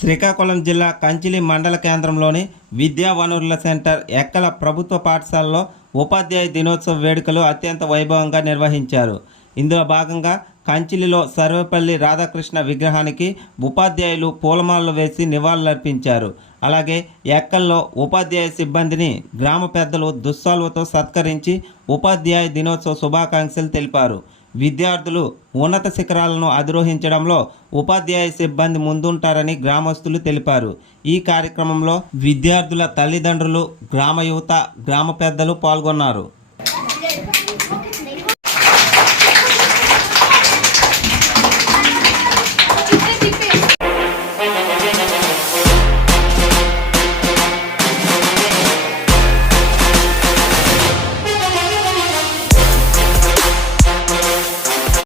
శ్రీకాకుళం జిల్లా కంచిలి మండల కేంద్రంలోని విద్యా వనరుల సెంటర్ ఎక్కల ప్రభుత్వ పాఠశాలలో ఉపాధ్యాయ దినోత్సవ వేడుకలు అత్యంత వైభవంగా నిర్వహించారు. ఇందులో భాగంగా కంచిలిలో సర్వేపల్లి రాధాకృష్ణ విగ్రహానికి ఉపాధ్యాయులు పూలమాలలు వేసి నివాళులర్పించారు. అలాగే ఎక్కల్లో ఉపాధ్యాయ సిబ్బందిని గ్రామ పెద్దలు దుస్సాలువతో సత్కరించి ఉపాధ్యాయ దినోత్సవ శుభాకాంక్షలు తెలిపారు. విద్యార్థులు ఉన్నత శిఖరాలను అధిరోహించడంలో ఉపాధ్యాయ సిబ్బంది ముందుంటారని గ్రామస్తులు తెలిపారు. ఈ కార్యక్రమంలో విద్యార్థుల తల్లిదండ్రులు, గ్రామ యువత, గ్రామ పెద్దలు పాల్గొన్నారు.